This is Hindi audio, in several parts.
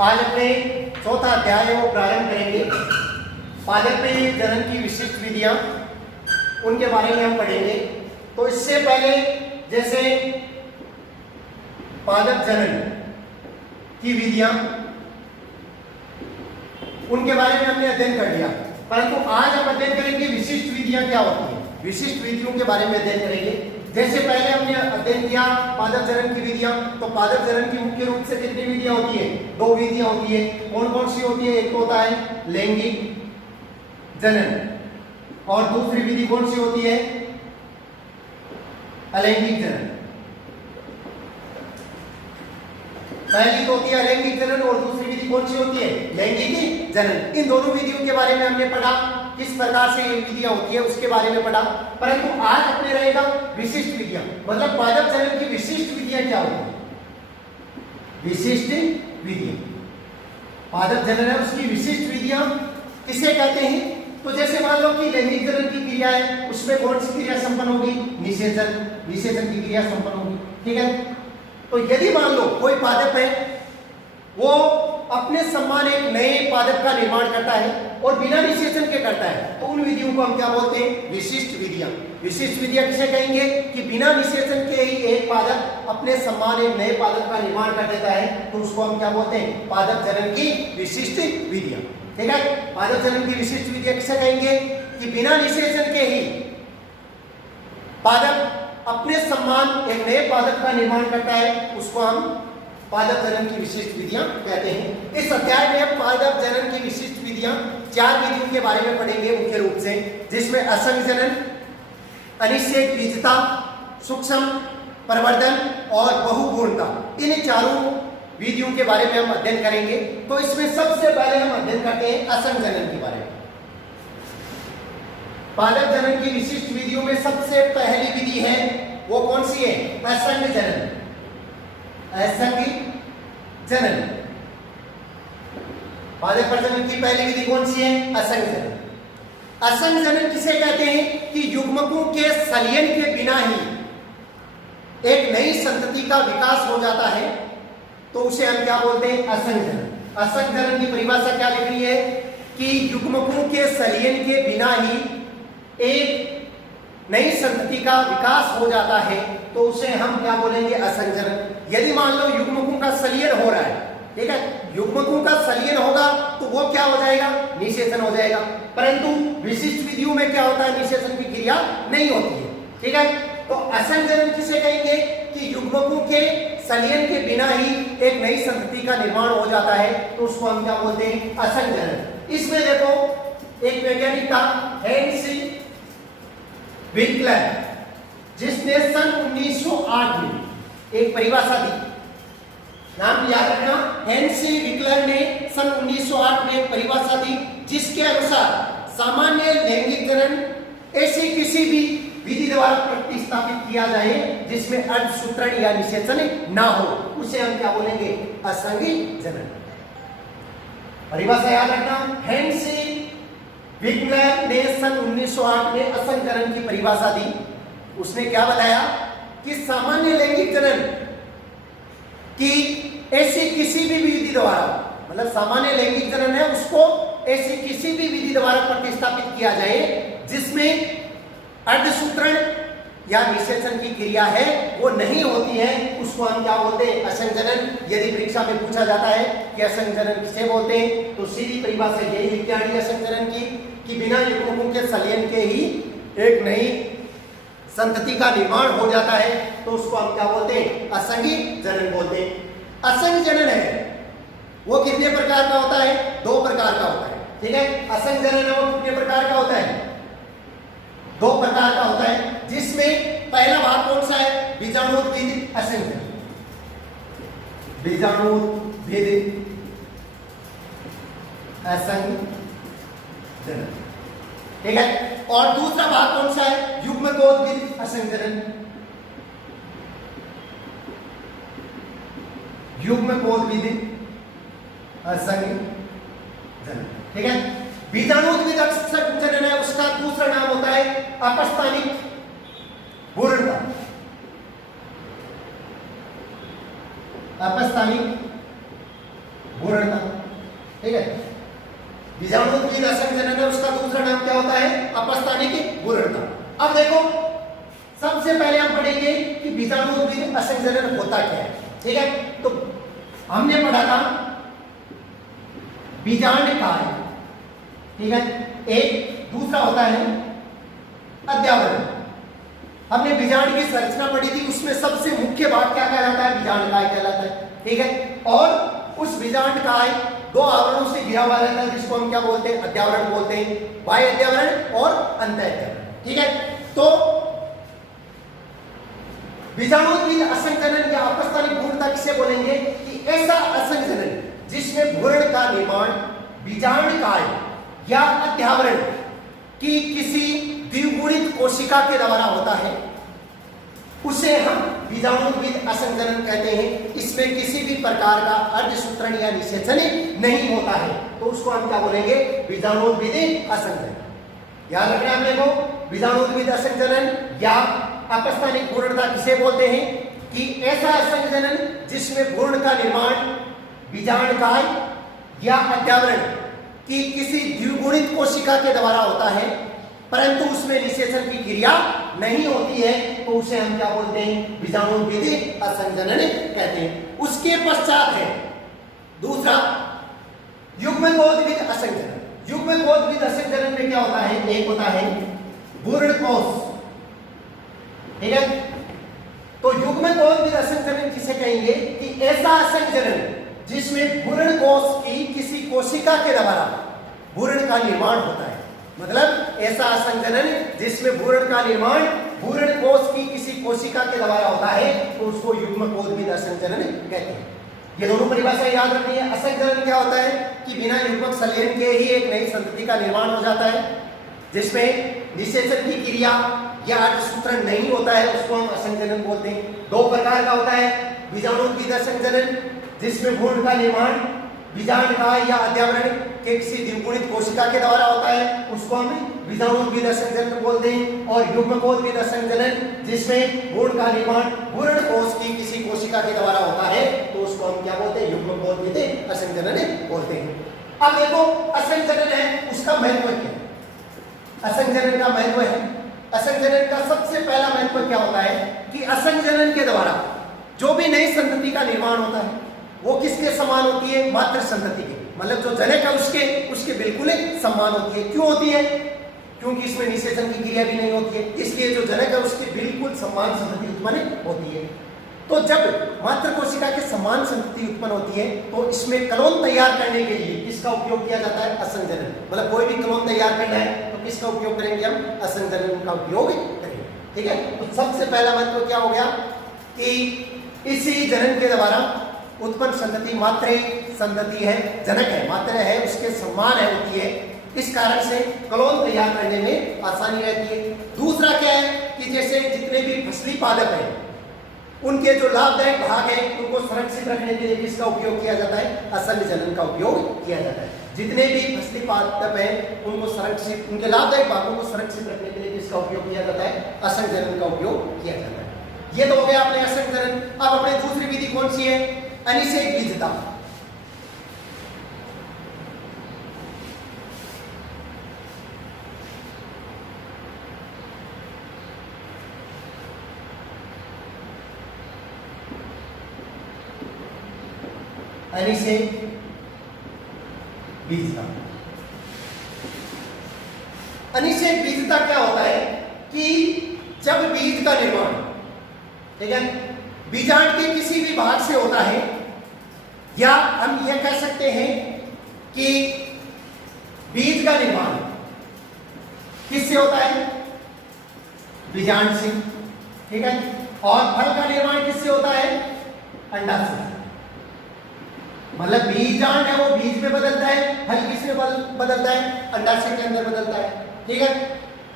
आज अपने चौथा अध्याय वो प्रारंभ करेंगे। पादप जनन की विशिष्ट विधियां, उनके बारे में हम पढ़ेंगे। तो इससे पहले जैसे पादप जनन की विधियां, उनके बारे में हमने अध्ययन कर लिया, परंतु आज हम अध्ययन करेंगे विशिष्ट विधियां क्या होती हैं। विशिष्ट विधियों के बारे में अध्ययन करेंगे। जैसे पहले हमने अध्ययन किया पादप जनन की विधियां, तो पादप जनन की मुख्य रूप से कितनी विधियां होती है? 2 विधियां होती है। कौन कौन सी होती है? एक तो होता है लैंगिक जनन, और दूसरी विधि कौन सी होती है? अलैंगिक जनन। पहली तो होती है अलैंगिक जनन और दूसरी विधि कौन सी होती है? लैंगिक जनन। इन दोनों विधियों के बारे में हमने पढ़ा, किस प्रकार से ये विधियां होती है उसके बारे में पढ़ा। परंतु आज अपने रहेगा विशिष्ट विधियां, मतलब पादप जनन की विशिष्ट विधियां क्या होती है? विशिष्ट विधियां, पादप जनन है उसकी विशिष्ट विधियां किसे कहते हैं? तो जैसे मान लो कि लैंगिक जनन की क्रिया है, उसमें कौन सी क्रिया संपन्न होगी? निषेचन। निषेचन की क्रिया संपन्न होगी, ठीक है। तो यदि मान लो कोई पादप है, वो अपने समान एक नए पादप का निर्माण करता है और बिना निषेचन के करता है, तो उन विधियों को हम क्या बोलते हैं? विशिष्ट विधियां। विशिष्ट विधियां किसे कहेंगे? कि बिना निषेचन के ही एक पादप अपने समान एक नए पादप का निर्माण कर देता है, तो उसको हम क्या बोलते हैं? पादप जनन की विशिष्ट विधियां, ठीक है। पादप जनन की विशिष्ट विधियां किसे कहेंगे? कि बिना निषेचन के ही पादप अपने समान एक नए पादप का निर्माण करता है, उसको हम पादप जनन की विशिष्ट विधियां कहते हैं। इस अध्याय में पादप जनन की विशिष्ट विधियां 4 विधियों के बारे में पढ़ेंगे मुख्य रूप से, जिसमें असंग जनन, अनिषेक बीजता, सूक्ष्म प्रवर्धन और बहुभ्रूणता, इन चारों विधियों के बारे में हम अध्ययन करेंगे। तो इसमें सबसे पहले हम अध्ययन करते हैं असंग जनन के बारे में। पादप जनन की विशिष्ट विधियों में सबसे पहली विधि है वो कौन सी है? असंग जनन। असंग जनन, पादप प्रजनन की पहली विधि कौन सी है? असंग जनन। असंग जनन किसे कहते हैं? कि युग्मकों के संलयन के बिना ही एक नई संतति का विकास हो जाता है, तो उसे हम क्या बोलते हैं? असंग जनन। असंग जनन की परिभाषा क्या लिख रही है? कि युग्मकों के संलयन के बिना ही एक नई संतति का विकास हो जाता है, तो उसे हम क्या बोलेंगे? असंग जनन। यदि मान लो युग्मकों का संलयन हो रहा है, ठीक है, युग्मकों का संलयन होगा तो वो क्या हो जाएगा? निषेचन हो जाएगा। परंतु विशिष्ट विधियों में क्या होता है? निषेचन की क्रिया नहीं होती है, ठीक है। तो असंग जनन किसे कहेंगे? कि युग्मकों के संलयन के बिना ही एक नई संतति का निर्माण हो जाता है, तो उसको हम क्या बोलते हैं? असंग जनन। इसमें देखो एक वैज्ञानिक था हेनरी विंकलर, जिसने सन 1908 में एक परिभाषा दी। नाम याद रखना, हेनरी विंकलर ने सन 1908 में एक परिभाषा दी, जिसके अनुसार सामान्य लैंगिक जनन ऐसी किसी भी विधि द्वारा प्रतिस्थापित किया जाए जिसमें अर्धसूत्रण या निषेचन ना हो, उसे हम क्या बोलेंगे? असंग जनन। परिभाषा याद रखना, हेनरी विंकलर ने सन 1908 में असंग जनन की परिभाषा दी। उसने क्या बताया? कि सामान्य लैंगिक जनन की ऐसी किसी भी विधि द्वारा, मतलब सामान्य लैंगिक जनन है उसको ऐसी किसी भी विधि द्वारा प्रतिस्थापित किया जाए जिसमें अर्धसूत्रण या निषेचन की क्रिया है वो नहीं होती है, उसको हम क्या बोलते हैं? असंग जनन। यदि परीक्षा में पूछा जाता है कि असंग जनन किसे बोलते हैं, तो सीधी परिभाषा यही लिख के आनी है असंग जनन की, कि बिना युग्मकों के संलयन के ही एक नई संतति का निर्माण हो जाता है, तो उसको हम क्या बोलते हैं? असंग जनन बोलते हैं। असंग जनन है वो कितने प्रकार का होता है? 2 प्रकार का होता है, ठीक है। असंग जनन है वो कितने प्रकार का होता है? 2 प्रकार का होता है, जिसमें पहला भाग कौन सा है? बीजाणुत्भिदित असंग जनन। बीजाणुत्भिदित असंग जनन, ठीक है। और दूसरा भाग कौन सा है? युग्मकोद्भिदित असंग जनन। युग्मकोद्भिदित असंग जनन, ठीक है। बीजाणुत्भिदित असंग जनन है, उसका दूसरा नाम होता है अपस्थानिक भ्रूणता। अपस्थानिक भ्रूणता। ठीक है, बीजाणुद्वीद असंजनन है, उसका दूसरा नाम क्या होता है? अपस्थानिक भ्रूणता। अब देखो, सबसे पहले हम पढ़ेंगे कि बीजाणुद्वीद असंजनन होता क्या है। ठीक है, तो हमने पढ़ा था बीजांडकाय, ठीक है, एक दूसरा होता है अध्यावरण। हमने बीजांड की संरचना पढ़ी थी, उसमें सबसे मुख्य भाग क्या कहलाता है? बीजांडकाय कहलाता है। ठीक है, और उस बीजांडकाय दो आवरणों से घिरा हुआ रहता है, जिसको हम क्या बोलते हैं? अध्यावरण बोलते हैं, बाह्य अध्यावरण और अंत अध्यावरण। ठीक है, तो बीजाणुद्वीद असंजनन या अपस्थानिक भ्रूणता किसे बोलेंगे? कि ऐसा असंजनन जिसमें भ्रूण का निर्माण बीजांडकाय या अध्यावरण की किसी द्विगुणित कोशिका के द्वारा होता है, उसे हम बीजाणुद्वीद असंजनन कहते हैं। इसमें किसी भी प्रकार का अर्धसूत्रण या निषेचन नहीं होता है, तो उसको हम क्या बोलेंगे? बीजाणुद्वीद असंजनन। याद रखना आपने को, बीजाणुद्वीद असंजनन या अपस्थानिक भ्रूणता किसे बोलते हैं? कि ऐसा असंजनन जिसमें भ्रूण का निर्माण बीजांडकाय या अध्यावरण की किसी द्विगुणित कोशिका के द्वारा होता है, परंतु उसमें निषेचन की क्रिया नहीं होती है, तो उसे हम क्या बोलते हैं? बीजाणुद्वीद असंजनन कहते हैं। उसके पश्चात है दूसरा युग्मकोद्भिद असंजनन। युग्मकोद्भिद असंजनन में क्या होता है? एक होता है भ्रूणकोश। ठीक है, तो युग्मकोद्भिद असंजनन किसे कहेंगे? कि ऐसा असंजनन जिसमें भ्रूणकोश की किसी कोशिका के द्वारा भ्रूण का निर्माण होता है। मतलब ऐसा असंजनन जिसमें भ्रूण का निर्माण भ्रूणकोश की किसी कोशिका के द्वारा होता है, तो उसको युग्मकोद्भिद असंजनन कहते हैं। ये दोनों परिभाषाएं याद रखनी है। असंजनन क्या होता है? कि बिना युग्मक संलयन के ही एक नई संतति का निर्माण हो जाता है, जिसमें निषेचन की क्रिया या अर्धसूत्रण नहीं होता है, उसको हम असंजनन बोलते हैं। दो प्रकार का होता है बीजाणुद्वीद असंजनन, जिसमें भ्रूण का निर्माण बीजांडकाय या अध्यावरण के किसी द्विगुणित कोशिका के द्वारा होता है, उसको हम बीजाणुद्वीद असंजनन बोलते हैं। और युग्मकोद्भिद असंजनन जिसमें भ्रूण का निर्माण भ्रूणकोश की किसी कोशिका के द्वारा होता है, तो उसको हम क्या बोलते हैं? युग्मकोद्भिद असंजनन बोलते हैं। अब देखो, असंजनन है, उसका महत्व क्या है? असंजनन का महत्व है, असंजनन का सबसे पहला महत्व क्या होता है? कि असंजनन के द्वारा जो भी नई संतति का निर्माण होता है, वो किसके समान होती है? मातृ संतति के, मतलब जो जनक है उसके बिल्कुल समान होती है। क्यों होती है? क्योंकि इसमें निषेचन की क्रिया भी नहीं होती है, इसलिए जो जनक है उसके बिल्कुल समान संतति उत्पन्न होती है। तो जब मातृ कोशिका के समान संतति उत्पन्न होती है, तो इसमें क्लोन तैयार करने के लिए किसका उपयोग किया जाता है? असंजनन। मतलब कोई भी क्लोन तैयार करना है तो किसका उपयोग करेंगे? हम असंजनन का उपयोग करेंगे। ठीक है, तो सबसे पहला महत्व क्या हो गया? कि इसी जनन के द्वारा उत्पन्न संतति मातृ संतति है, जनक है, मातृ है, उसके समान है होती है, इस कारण से क्लोन तैयार करने में आसानी रहती है। दूसरा क्या है? कि जैसे जितने भी फसली पादप हैं, उनके जो लाभदायक भाग हैं, उनको संरक्षित रखने के लिए किसका उपयोग किया जाता है? असंजनन का उपयोग किया जाता है। जितने भी फसली पादप हैं, उनको संरक्षित, उनके लाभदायक भागों को संरक्षित रखने के लिए किसका उपयोग किया जाता है? असंजनन का उपयोग किया जाता है। ये तो हो गया अपने असंजनन। अब अपने दूसरी विधि कौन सी है? अनिषेक बीजता। अनिषेक बीजता। अनिषेक बीजता क्या होता है? कि जब बीज का निर्माण, ठीक है, बीजांड के किसी भी भाग से होता है, या हम यह कह सकते हैं कि बीज का निर्माण किससे होता है? बीजांड से। ठीक है, और फल का निर्माण किससे होता है? अंडा से। मतलब बीजांड है वो बीज में बदलता है, फल किसमें बदलता है? अंडाशय के अंदर बदलता है। ठीक है,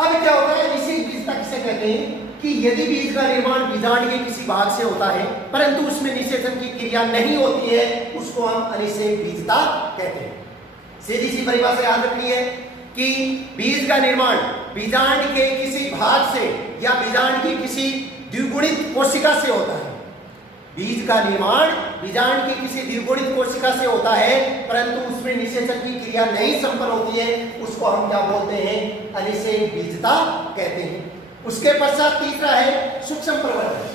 अब क्या होता है? अनिषेक बीजता किसे कहते हैं? कि यदि बीज का निर्माण बीजांड के किसी भाग से होता है, परंतु उसमें निषेचन की क्रिया नहीं होती है, उसको हम अनिषेक बीजता कहते हैं। सीधी सी परिभाषा याद रखनी है कि बीज का निर्माण बीजांड के किसी भाग से या बीजांड की किसी द्विगुणित कोशिका से होता है, बीज का निर्माण बीजांड की किसी द्विगुणित कोशिका से होता है, परंतु उसमें निषेचन की क्रिया नहीं संपन्न होती है, उसको हम क्या बोलते हैं? अनिषेक बीजता कहते हैं। उसके पश्चात तीसरा है सूक्ष्म प्रवर्धन।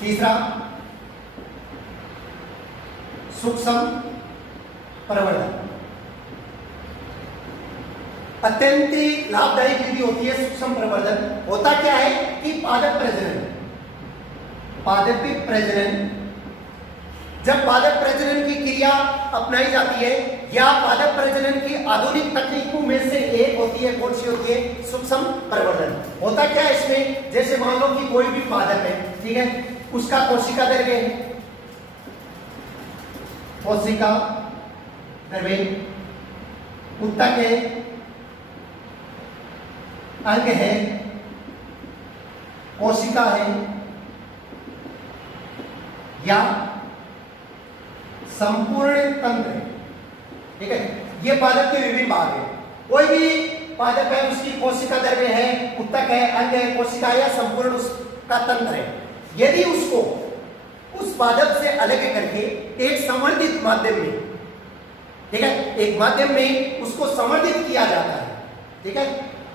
तीसरा सूक्ष्म प्रवर्धन अत्यंत लाभदायक विधि होती है। सूक्ष्म प्रवर्धन होता क्या है कि पादप प्रजनन, पादपिक प्रजनन, जब पादप प्रजनन की क्रिया अपनाई जाती है या पादप प्रजनन की आधुनिक तकनीकों में से एक होती है, कौन सी होती है? सूक्ष्म प्रवर्धन। होता क्या है इसमें? जैसे मान लो कि कोई भी पादप है, ठीक है, उसका कोशिका द्रव्य है, कोशिका द्रव्य, उत्तक है, अंग है, कोशिका है या संपूर्ण तंत्र है, ठीक है। ये पादप के विभिन्न भाग है। कोई भी पादप है, उसकी कोशिका द्रव्य है, उत्तक है, अंग है, कोशिका या संपूर्ण उसका तंत्र है। यदि उसको उस पादप से अलग करके एक संवर्धित माध्यम में, ठीक है, एक माध्यम में उसको संवर्धित किया जाता है, ठीक है,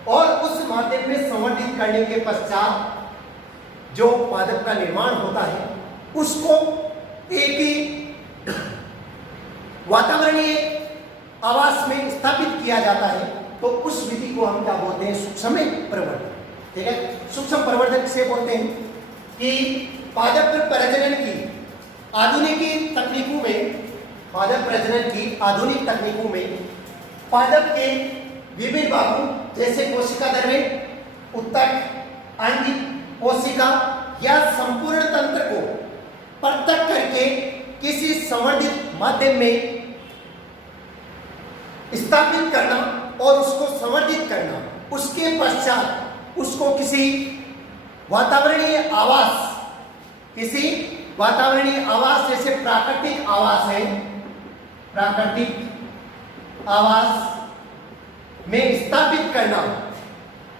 और उस माध्यम में संवर्धित करने के पश्चात जो पादप का निर्माण होता है उसको एक ही वातावरणीय आवास में स्थापित किया जाता है, तो उस विधि को हम क्या बोलते हैं? सूक्ष्म प्रवर्धन, ठीक है। सूक्ष्म प्रवर्धन से बोलते हैं कि पादप प्रजनन की आधुनिक तकनीकों में, पादप प्रजनन की आधुनिक तकनीकों में पादप के विभिन्न भागों जैसे कोशिका द्रव्य, उत्तक, अंग, कोशिका या संपूर्ण तंत्र को पृथक करके किसी संवर्धित माध्यम में स्थापित करना और उसको संवर्धित करना, उसके पश्चात उसको किसी वातावरणीय आवास, किसी वातावरणीय आवास जैसे प्राकृतिक आवास है, प्राकृतिक आवास में स्थापित करना,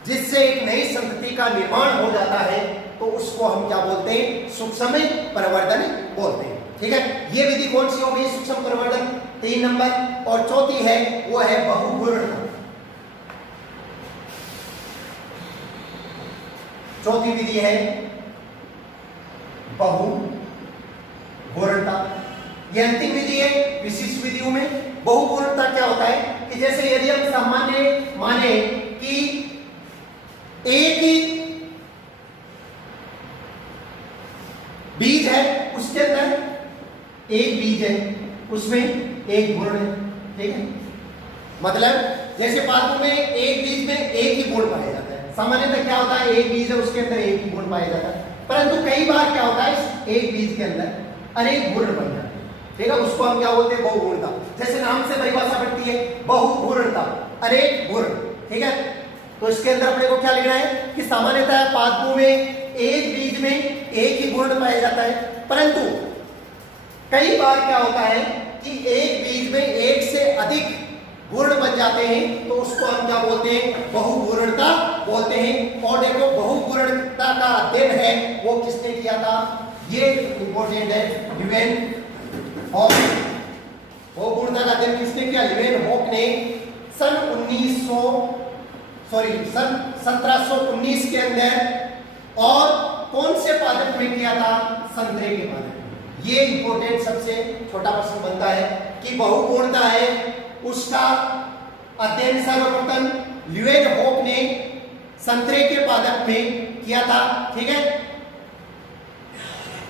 जिससे एक नई संतति का निर्माण हो जाता है, तो उसको हम क्या बोलते हैं? सूक्ष्म प्रवर्धन बोलते हैं, ठीक है। ये विधि कौन सी हो गई? सूक्ष्म प्रवर्धन 3 नंबर। और चौथी है वो है बहुघूर्णता। चौथी विधि है बहुघूर्णता। यह अंतिम विधि है विशिष्ट विधियों में। बहुघूर्णता क्या होता है कि जैसे यदि हम सामान्य माने कि एक ही बीज है, उसके अंदर एक बीज है, उसमें एक गुण है, ठीक है। मतलब जैसे पादपों में एक बीज में एक ही गुण पाया जाता है। सामान्यतः क्या होता है? एक बीज है, उसके अंदर एक ही गुण पाया जाता है, परंतु कई बार क्या होता है, एक बीज के अंदर अनेक गुण बन जाते हैं, ठीक है। उसको हम क्या बोलते हैं? बहुगुणता। जैसे नाम से परिभाषा बनती है बहुगुणता, अनेक गुण, ठीक है। तो इसके अंदर अपने को क्या लिखना है कि सामान्यतः पादपों में एक बीज में एक ही गुण पाया जाता है, परंतु कई बार क्या होता है कि एक बीज में एक से अधिक गुण बन जाते हैं, तो उसको हम क्या बोलते हैं? बहुगुणता बोलते हैं। और देखो बहुगुणता का अध्ययन है वो किसने किया था? ये इंपॉर्टेंट है, लीवेनहॉक। बहुगुणता का अध्ययन किसने किया? लीवेनहॉक ने सन 1719 के अंदर। और कौन से पादप में किया था? संतरे के पादप में। ये इंपॉर्टेंट सबसे छोटा प्रश्न बनता है कि बहुगुणता है उसका अध्ययन सर्वप्रथम लीवेनहॉक ने संतरे के पादप में किया था, ठीक है।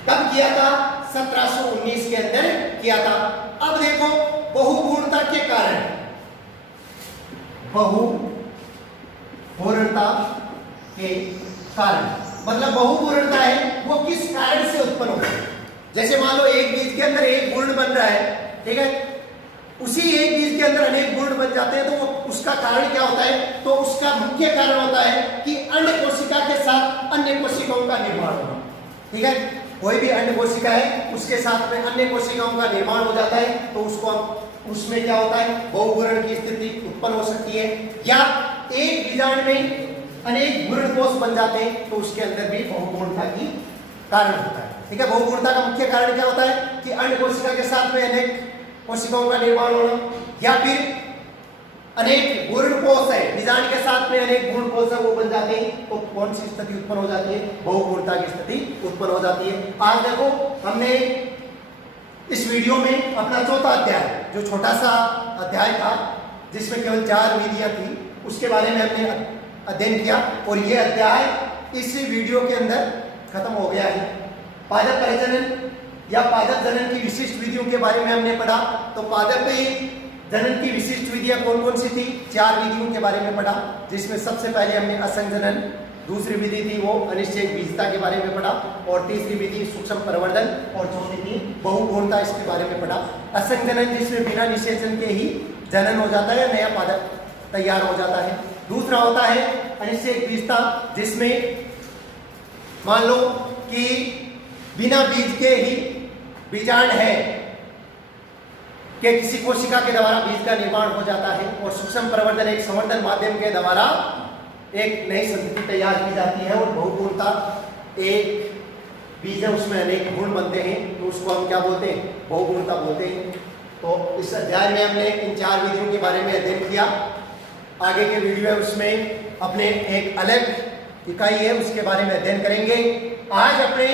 कब किया था? 1719 के अंदर किया था। अब देखो बहुगुणता के कारण, बहुगुणता के कारण मतलब बहुगुणता है वो किस कारण से उत्पन्न होती है? जैसे मान लो एक बीज के अंदर एक गुण बन रहा है, ठीक है, उसी एक बीज के अंदर अनेक गुण बन जाते हैं, तो वो उसका कारण क्या होता है? तो उसका मुख्य कारण होता है कि अंड कोशिका के साथ अन्य कोशिकाओं का निर्माण होना, ठीक है। कोई भी अंड कोशिका है उसके साथ में अन्य कोशिकाओं का निर्माण हो जाता है, तो उसमें क्या होता है? बहुगुणन की स्थिति उत्पन्न हो सकती है। या एक बीजांड में अनेक गुण कोष बन जाते हैं, तो उसके अंदर भी बहुगुणता की कारण होता है। ठीक है, बहुगुणता का मुख्य कारण क्या होता है कि अन्य कोशिका के साथ में अनेक कोशिकाओं का निर्माण होना, या फिर अनेक गुण कोष है, बीजांड के साथ में अनेक गुण कोष है वो बन जाते हैं, तो कौन सी स्थिति उत्पन्न हो जाती है, बहुगुणता की स्थिति उत्पन्न हो जाती है। आज देखो हमने इस वीडियो में अपना चौथा अध्याय, जो छोटा सा अध्याय था जिसमें केवल 4 विधियां थी, उसके बारे में हमने अध्ययन किया, और ये अध्याय इस वीडियो के अंदर खत्म हो गया है। पादप परिजनन या पादप जनन की विशिष्ट विधियों के बारे में हमने पढ़ा। तो पादप जनन की विशिष्ट विधियां कौन कौन सी थी, 4 विधियों के बारे में पढ़ा, जिसमें सबसे पहले हमने असंजनन, दूसरी विधि थी वो अनिश्चयिक बीजता के बारे में पढ़ा, और तीसरी विधि सूक्ष्म प्रवर्धन, और चौथी थी बहुगुणता, इसके बारे में पढ़ा। असंजनन जिसमें बिना निषेचन के ही जनन हो जाता है, नया पादप तैयार हो जाता है। दूसरा होता है अनिश्चयिक बीजता, जिसमें मान लो कि बिना बीज के ही बीजांड है कि किसी कोशिका के द्वारा बीज का निर्माण हो जाता है, और सूक्ष्म प्रवर्धन एक संवर्धन माध्यम के द्वारा एक नई संतति तैयार की जाती है, और बहुगुणता एक बीज है उसमें अनेक गुण बनते हैं, तो उसको हम क्या बोलते हैं, बहुगुणता बोलते हैं। तो इस अध्याय में हमने इन 4 विधियों के बारे में अध्ययन किया। आगे के वीडियो है उसमें अपने एक अलग इकाई है उसके बारे में अध्ययन करेंगे। आज अपने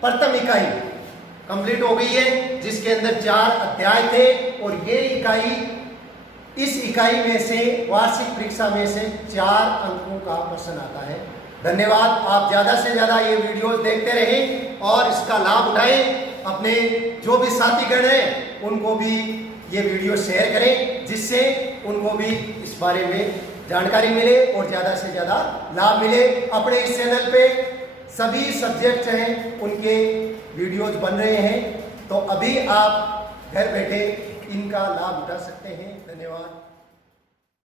प्रथम इकाई कंप्लीट हो गई है, जिसके अंदर 4 अध्याय थे, और ये इकाई, इस इकाई में से वार्षिक परीक्षा में से 4 अंकों का प्रश्न आता है। धन्यवाद। आप ज़्यादा से ज़्यादा ये वीडियोस देखते रहें और इसका लाभ उठाएं। अपने जो भी साथीगण हैं उनको भी ये वीडियो शेयर करें, जिससे उनको भी इस बारे में जानकारी मिले और ज़्यादा से ज़्यादा लाभ मिले। अपने इस चैनल पे सभी सब्जेक्ट्स हैं उनके वीडियोज बन रहे हैं, तो अभी आप घर बैठे इनका लाभ उठा सकते हैं। धन्यवाद।